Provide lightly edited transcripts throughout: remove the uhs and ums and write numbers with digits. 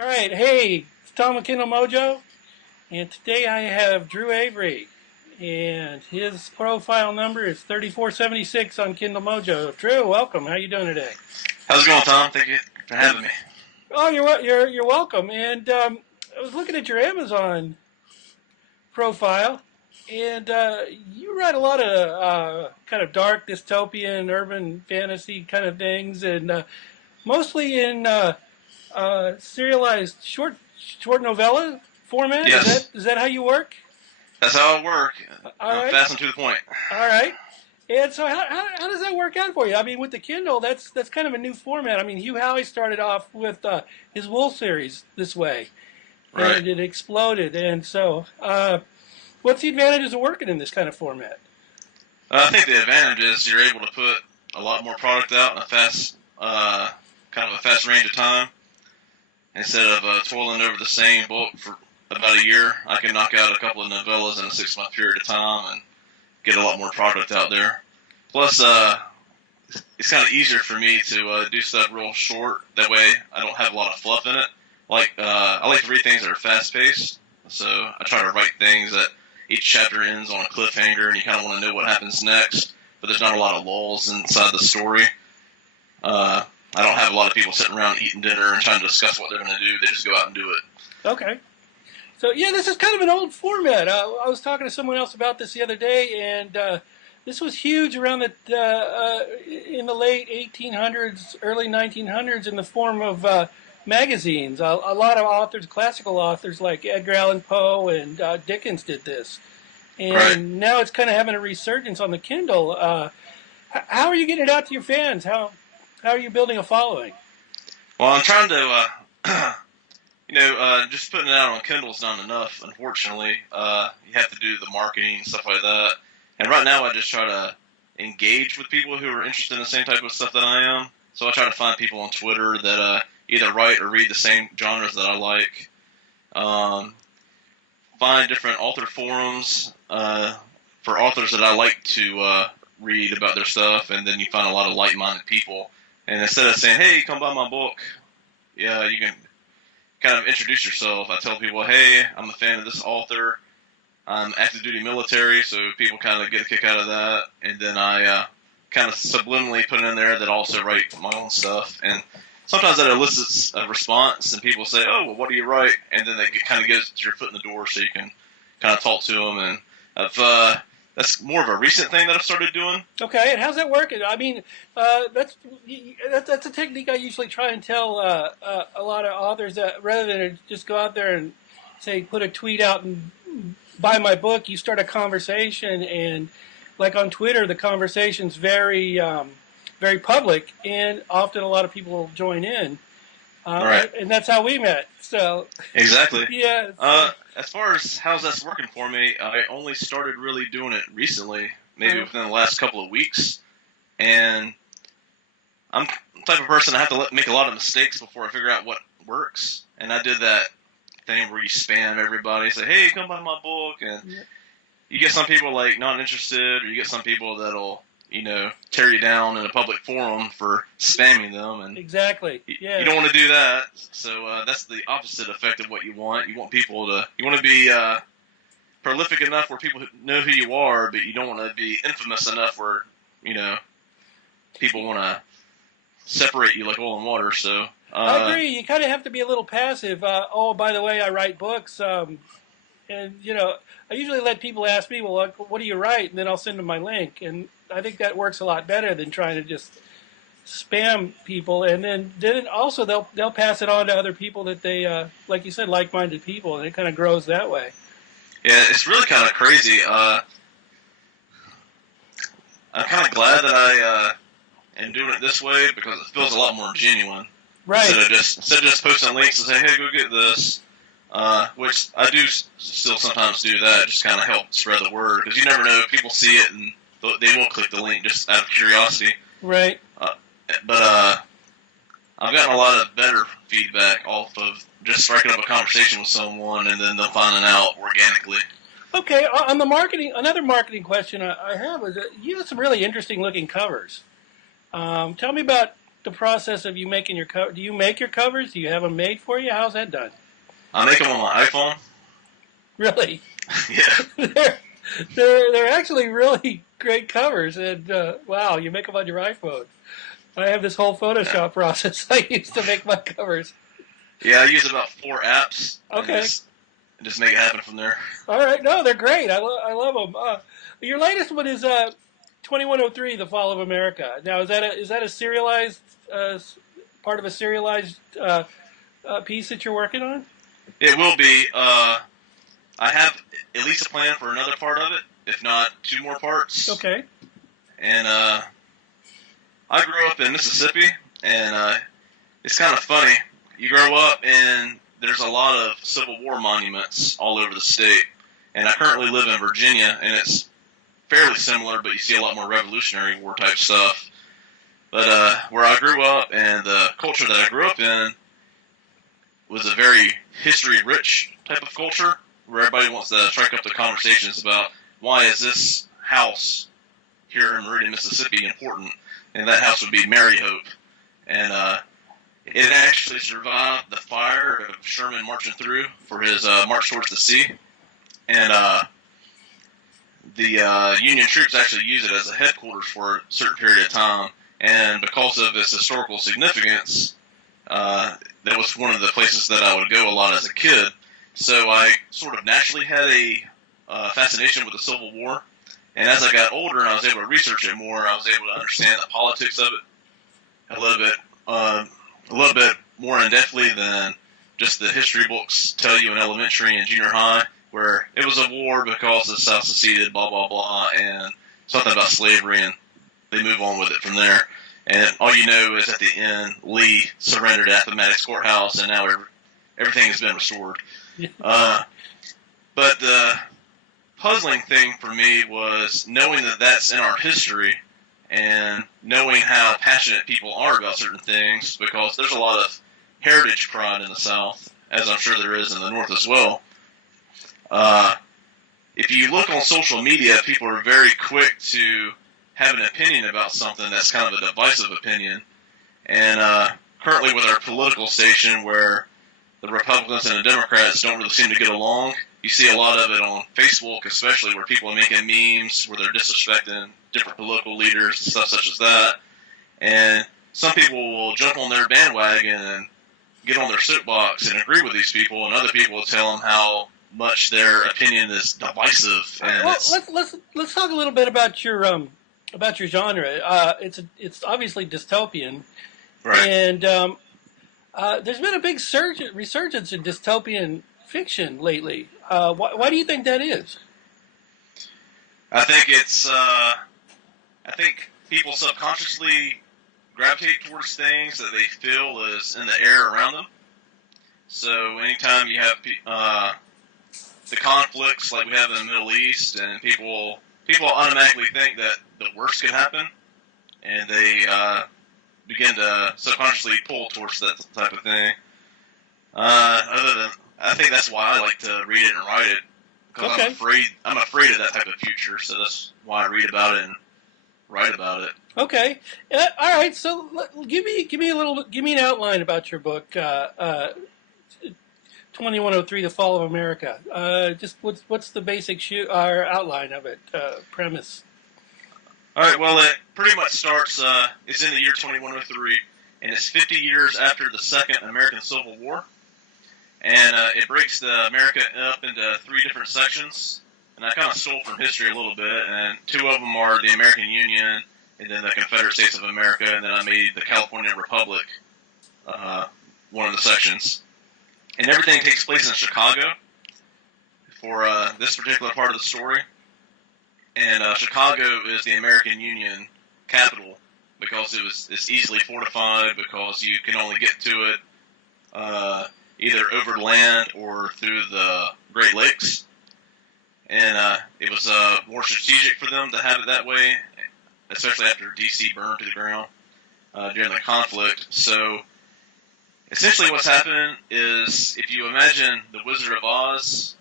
All right, hey, it's Tom with Kindle Mojo, and today I have Drew Avery, and his profile number is 3476 on Kindle Mojo. Drew, welcome. How you doing today? How's it going, Tom? Thank you for having me. Oh, you're welcome. And I was looking at your Amazon profile, and you write a lot of kind of dark dystopian, urban fantasy kind of things, and mostly in serialized short novella format. Is that Yes, is that how you work? that's how I work. All I'm right, fast and to the point. all right. And so, how does that work out for you? I mean, with the Kindle, that's kind of a new format. I mean, Hugh Howey started off with his Wool series this way, Right. and it exploded. And so, what's the advantages of working in this kind of format? I think the advantage is you're able to put a lot more product out in a kind of a fast range of time. Instead of toiling over the same book for about a year, I can knock out a couple of novellas in a 6 month period of time and get a lot more product out there. Plus, it's kind of easier for me to do stuff real short. That way, I don't have a lot of fluff in it. I like to read things that are fast paced, so I try to write things that each chapter ends on a cliffhanger, and you kind of want to know what happens next. But there's not a lot of lulls inside the story. I don't have a lot of people sitting around eating dinner and trying to discuss what they're going to do. They just go out and do it. Okay. So yeah, this is kind of an old format. I was talking to someone else about this the other day, and this was huge around in the late 1800s, early 1900s, in the form of magazines. A lot of authors, classical authors like Edgar Allan Poe and Dickens, did this, Right. and now it's kind of having a resurgence on the Kindle. How are you getting it out to your fans? How are you building a following? Well, I'm trying to, just putting it out on Kindle's not enough. Unfortunately, you have to do the marketing and stuff like that. And right now, I just try to engage with people who are interested in the same type of stuff that I am. So I try to find people on Twitter that either write or read the same genres that I like. Um, Find different author forums for authors that I like to read about their stuff, and then you find a lot of like-minded people. And instead of saying, "Hey, come buy my book," yeah, you can kind of introduce yourself. I tell people, "Hey, I'm a fan of this author. I'm active duty military," so people kind of get a kick out of that. And then I kind of subliminally put in there that I also write my own stuff. And sometimes that elicits a response, and people say, "Oh, well, what do you write?" And then that kind of gives your foot in the door, so you can kind of talk to them. And I've, that's more of a recent thing that I've started doing. Okay, and how's that working? I mean, that's a technique I usually try and tell a lot of authors that rather than just go out there and say put a tweet out and buy my book, you start a conversation, and like on Twitter, the conversation's very public, and often a lot of people will join in, Right. and that's how we met. So Exactly. yeah, As far as how's that's working for me, I only started really doing it recently, maybe within the last couple of weeks, and I'm the type of person I have to make a lot of mistakes before I figure out what works. And I did that thing where you spam everybody, say, "Hey, come buy my book," and yeah, you get some people like not interested, or you get some people that'll tear you down in a public forum for spamming them, and exactly. you Yeah. don't want to do that. So that's the opposite effect of what you want. You want you want to be prolific enough where people know who you are, but you don't want to be infamous enough where you know people want to separate you like oil and water. So I agree. You kind of have to be a little passive. Oh, by the way, I write books, and I usually let people ask me, "Well, what do you write?" And then I'll send them my link, and I think that works a lot better than trying to just spam people. And then also they'll pass it on to other people that they, like you said, like-minded people, and it kind of grows that way. yeah, it's really kind of crazy. I'm kind of glad that I am doing it this way because it feels a lot more genuine. Right. Instead of just posting links and say, "Hey, go get this," which I do still sometimes do that, just kind of help spread the word because you never know, people see it and they will click the link just out of curiosity. Right. Uh, but I've gotten a lot of better feedback off of just striking up a conversation with someone and then them finding out organically. Okay. On the marketing, another marketing question I have is that you have some really interesting looking covers. Tell me about the process of you making your cover? Do you make your covers? Do you have them made for you? How's that done? I make them on my iPhone. Really? Yeah. they're actually really great covers, and wow, you make them on your iPhone. I have this whole Photoshop process I use to make my covers. Yeah, I use about 4 apps. Okay. And just make it happen from there. All right. No, they're great. I love them. Your latest one is 2103, The Fall of America. Now, is that a serialized part of a serialized piece that you're working on? It will be. I have at least a plan for another part of it, if not 2 more parts. Okay. And I grew up in Mississippi, and it's kind of funny. You grow up, and there's a lot of Civil War monuments all over the state. And I currently live in Virginia, and it's fairly similar, but you see a lot more Revolutionary War type stuff. But where I grew up and the culture that I grew up in was a very history-rich type of culture, where everybody wants to strike up the conversations about why is this house here in Meridian, Mississippi important, and that house would be Mary Hope. And it actually survived the fire of Sherman marching through for his march towards the sea. And the Union troops actually used it as a headquarters for a certain period of time. And because of its historical significance, that was one of the places that I would go a lot as a kid. So I sort of naturally had a fascination with the Civil War. And as I got older and I was able to research it more, I was able to understand the politics of it a little bit more in-depthly than just the history books tell you in elementary and junior high, where it was a war because the South seceded, blah, blah, blah, and something about slavery, and they move on with it from there. And all you know is at the end, Lee surrendered at Appomattox Courthouse, and now everything has been restored. But the puzzling thing for me was knowing that that's in our history and knowing how passionate people are about certain things, because there's a lot of heritage pride in the South, as I'm sure there is in the North as well. If you look on social media, people are very quick to have an opinion about something that's kind of a divisive opinion. And currently with our political station, where the Republicans and the Democrats don't really seem to get along, you see a lot of it on Facebook, especially, where people are making memes where they're disrespecting different political leaders and stuff such as that. And some people will jump on their bandwagon and get on their soapbox and agree with these people, and other people will tell them how much their opinion is divisive. And well, let's talk a little bit about your genre. It's obviously dystopian, right. And there's been a big resurgence in dystopian fiction lately. Why do you think that is? I think it's I think people subconsciously gravitate towards things that they feel is in the air around them. So anytime you have the conflicts like we have in the Middle East, and people automatically think that the worst could happen, and they begin to subconsciously pull towards that type of thing. I think that's why I like to read it and write it, because okay. I'm afraid of that type of future. So that's why I read about it and write about it. Okay, all right. So give me an outline about your book, 2103: The Fall of America. Just what's the basic outline of it, premise? All right. Well, it pretty much starts. It's in the year 2103, and it's 50 years after the Second American Civil War. And it breaks the America up into 3 different sections. And I kind of stole from history a little bit. And 2 of them are the American Union, and then the Confederate States of America. And then I made the California Republic one of the sections. And everything takes place in Chicago for this particular part of the story. And Chicago is the American Union capital, because it's easily fortified, because you can only get to it either over land or through the Great Lakes. And it was more strategic for them to have it that way, especially after D.C. burned to the ground during the conflict. So essentially what's happened is, if you imagine the Wizard of Oz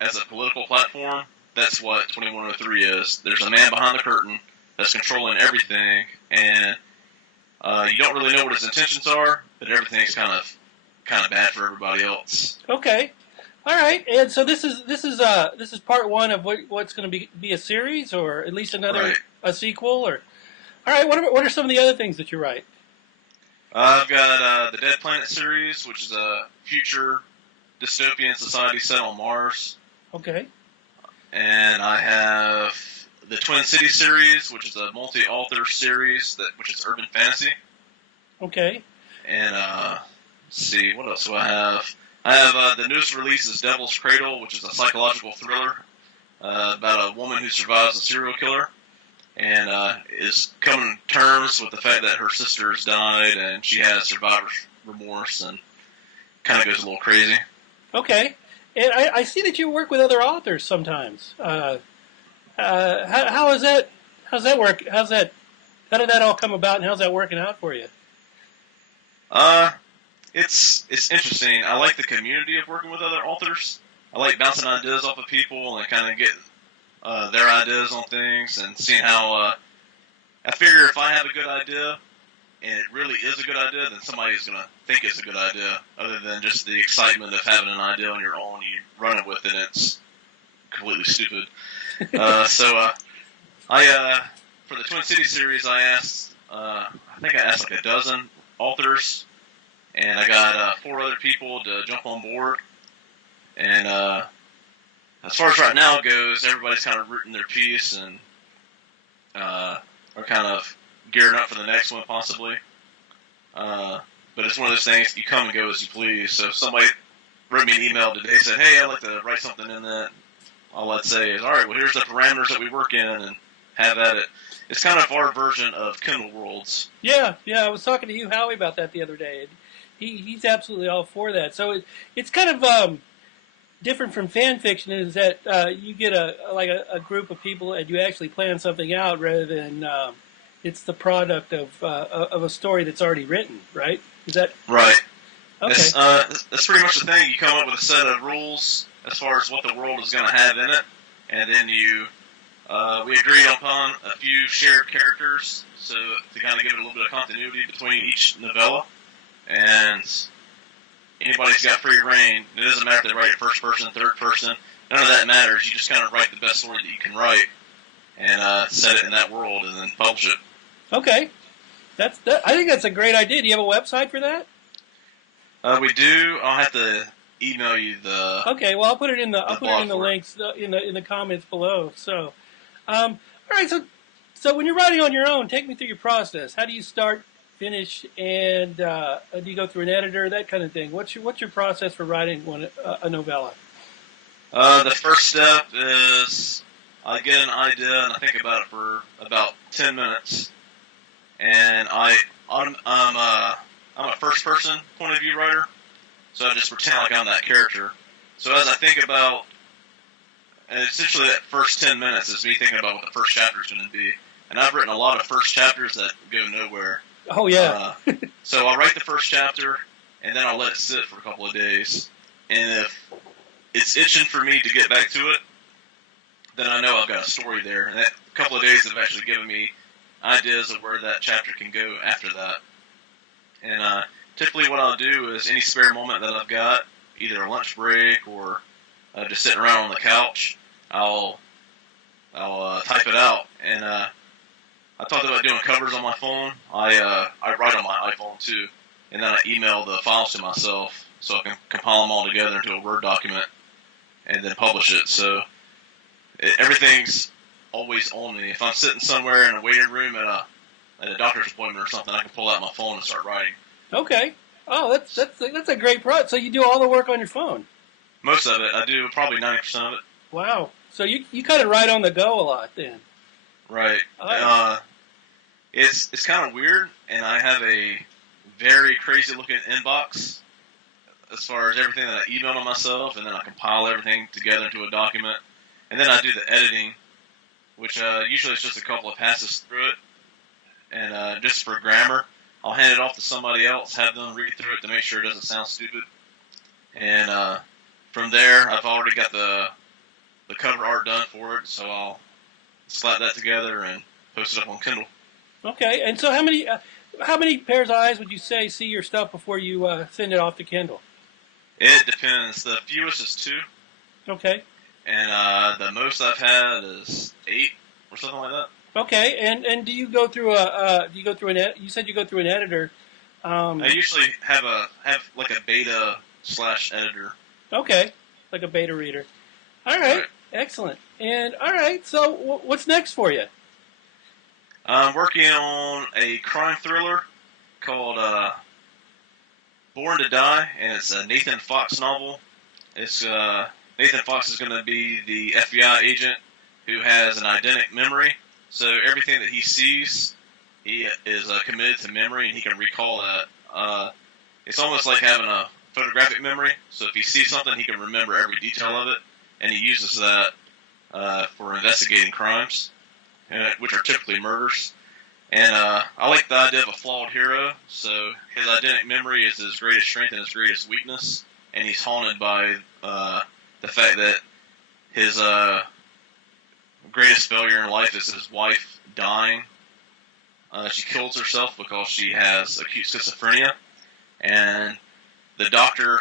as a political platform, that's what 2103 is. There's a man behind the curtain that's controlling everything, and You don't really know what his intentions are, but everything's kind of bad for everybody else. Okay. All right. And so this is part one of what's going to be a series, or at least another Right. a sequel, or all right. What are some of the other things that you write? I've got the Dead Planet series, which is a future dystopian society set on Mars, Okay. and I have the Twin Cities series, which is a multi-author series which is urban fantasy. Okay. And let's see, what else do I have? I have the newest release is Devil's Cradle, which is a psychological thriller about a woman who survives a serial killer and is coming to terms with the fact that her sister has died and she has survivor's remorse and kind of goes a little crazy. Okay. And I see that you work with other authors sometimes. How is that? How's that work? How did that all come about, and how's that working out for you? Uh, it's interesting. I like the community of working with other authors. I like bouncing ideas off of people and kind of getting their ideas on things and seeing how. I figure if I have a good idea and it really is a good idea, then somebody's gonna think it's a good idea. Other than just the excitement of having an idea on your own, you run it with it, and it's completely stupid. I for the Twin Cities series, I think I asked like a dozen authors, and I got 4 other people to jump on board. And as far as right now goes, everybody's kind of rooting their piece and are kind of gearing up for the next one possibly. But it's one of those things, you come and go as you please. So if somebody wrote me an email today and said, hey, I'd like to write something in that, all I'd say is, all right, well, here's the parameters that we work in and have at it. It's kind of our version of Kindle Worlds. Yeah. I was talking to Hugh Howey about that the other day. He's absolutely all for that. So it's kind of different from fan fiction, is that you get a group of people and you actually plan something out rather than it's the product of a story that's already written, right? Is that right? Okay. That's pretty much the thing. You come up with a set of rules as far as what the world is going to have in it, and then we agreed upon a few shared characters, so to kind of give it a little bit of continuity between each novella. And anybody's got free reign. It doesn't matter if they write it first person, third person. None of that matters. You just kind of write the best story that you can write and set it in that world and then publish it. Okay. I think that's a great idea. Do you have a website for that? We do. I'll have to email you the. Okay. Well, I'll put it in the links in the comments below. So, all right. So when you're writing on your own, take me through your process. How do you start, finish, and do you go through an editor, that kind of thing? What's your process for writing a novella? The first step is I get an idea and I think about it for about 10 minutes, and I'm a first person point of view writer, so I just pretend like I'm that character. So as I think about, and essentially that first 10 minutes is me thinking about what the first chapter is going to be, and I've written a lot of first chapters that go nowhere. Oh yeah. So I'll write the first chapter, and then I'll let it sit for a couple of days, and if it's itching for me to get back to it, then I know I've got a story there. And that couple of days have actually given me ideas of where that chapter can go after that. And typically what I'll do is any spare moment that I've got, either a lunch break or just sitting around on the couch, I'll type it out. And I talked about doing covers on my phone. I write on my iPhone too, and then I email the files to myself so I can compile them all together into a Word document and then publish it. So everything's always on me. If I'm sitting somewhere in a waiting room at a doctor's appointment or something, I can pull out my phone and start writing. Okay. Oh, that's a great product. So you do all the work on your phone? Most of it. I do probably 90% of it. Wow. So you kind of write on the go a lot then. Right. It's kind of weird, and I have a very crazy looking inbox as far as everything that I email to myself, and then I compile everything together into a document, and then I do the editing, which usually it's just a couple of passes through it, and just for grammar, I'll hand it off to somebody else, have them read through it to make sure it doesn't sound stupid, and from there I've already got the cover art done for it, so I'll slap that together and post it up on Kindle. Okay, and so how many? How many pairs of eyes would you say see your stuff before you send it off to Kindle? It depends. The fewest is 2, Okay. and the most I've had is 8 or something like that. Okay. And do you go through you said you go through an editor. I usually have like a beta / editor. Okay. Like a beta reader. All right. Excellent. And all right. So what's next for you? I'm working on a crime thriller called Born to Die, and it's a Nathan Fox novel. It's Nathan Fox is going to be the FBI agent who has an eidetic memory. So everything that he sees, he is committed to memory, and he can recall that. It's almost like having a photographic memory. So if he sees something, he can remember every detail of it, and he uses that for investigating crimes, which are typically murders. And I like the idea of a flawed hero. So his eidetic memory is his greatest strength and his greatest weakness, and he's haunted by the fact that his greatest failure in life is his wife dying. She kills herself because she has acute schizophrenia, and the doctor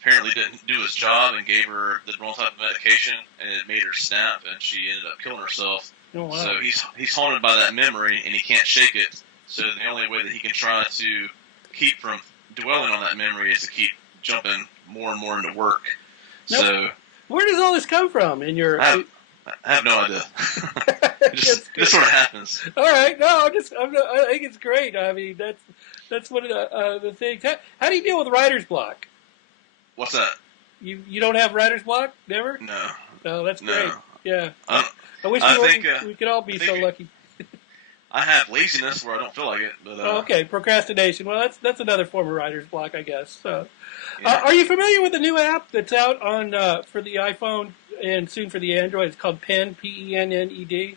apparently didn't do his job and gave her the wrong type of medication, and it made her snap, and she ended up killing herself. Oh, wow. So he's haunted by that memory, and he can't shake it. So the only way that he can try to keep from dwelling on that memory is to keep jumping more and more into work. Now, So where does all this come from in your? I have no idea. It just sort of happens. All right, no, I think it's great. I mean, that's one of the things. How do you deal with writer's block? What's that? You don't have writer's block, never? No. Oh, that's No. great. Yeah. I wish we could all be so lucky. I have laziness where I don't feel like it. But, okay, procrastination. Well, that's another form of writer's block, I guess. So, yeah. are you familiar with the new app that's out on for the iPhone and soon for the Android? It's called Pen, Penned.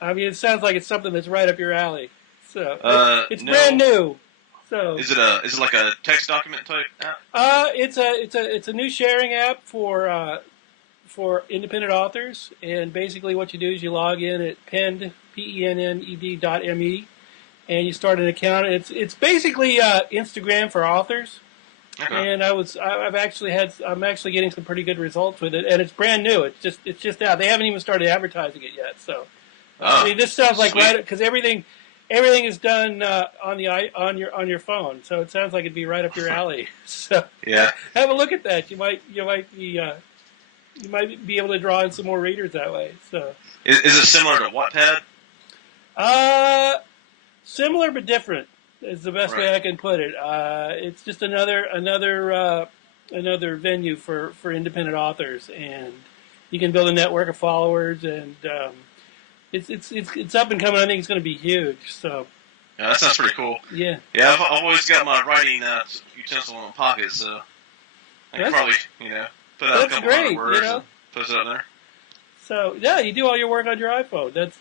I mean, it sounds like it's something that's right up your alley. So it's no. brand new. So is it like a text document type app? It's a new sharing app for independent authors, and basically what you do is you log in at penned.me, and you start an account. It's basically Instagram for authors. Okay. And I'm actually getting some pretty good results with it, and it's brand new. It's just out. They haven't even started advertising it yet. So, I mean, this sounds like right because everything is done on your phone. So it sounds like it'd be right up your alley. So yeah, have a look at that. You might be able to draw in some more readers that way. So is it similar to Wattpad? Similar but different is the best way I can put it. It's just another venue for independent authors, and you can build a network of followers, and it's up and coming. I think it's going to be huge. So yeah, that sounds pretty cool. Yeah. Yeah, I've always got my writing utensil in my pocket, so I can probably put out a couple hundred words and post it up there. So yeah, you do all your work on your iPhone.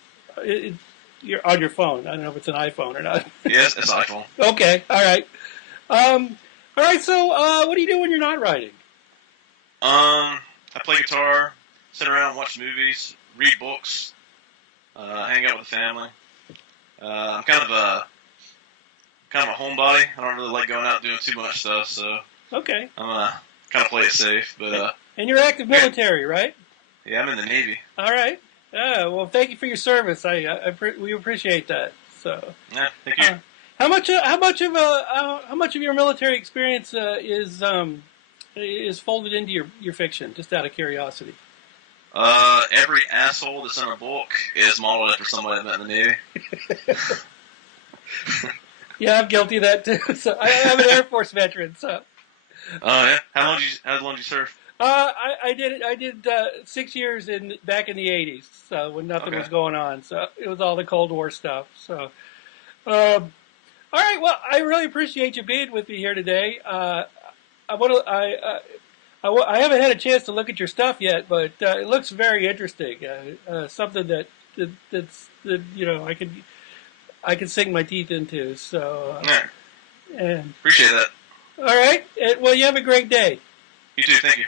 You're on your phone. I don't know if it's an iPhone or not. Yes, it's iPhone. Okay, all right. All right. So, what do you do when you're not writing? I play guitar, sit around, watch movies, read books, hang out with the family. I'm kind of a homebody. I don't really like going out doing too much stuff, so okay. I'm gonna kind of play it safe. But and you're active military, right? Yeah, I'm in the Navy. All right. Well, thank you for your service. We appreciate that. So, yeah, thank you. How much of your military experience is folded into your fiction? Just out of curiosity. Every asshole that's in a book is modeled after somebody I met in the Navy. Yeah, I'm guilty of that too. So I'm an Air Force veteran. So. Oh yeah. How long did you serve? I did 6 years back in the 80s, so when nothing was going on. So it was all the Cold War stuff. So, all right. Well, I really appreciate you being with me here today. I haven't had a chance to look at your stuff yet, but it looks very interesting. Something that's I can sink my teeth into. So, and appreciate that. All right. Well, you have a great day. You too. Thank you.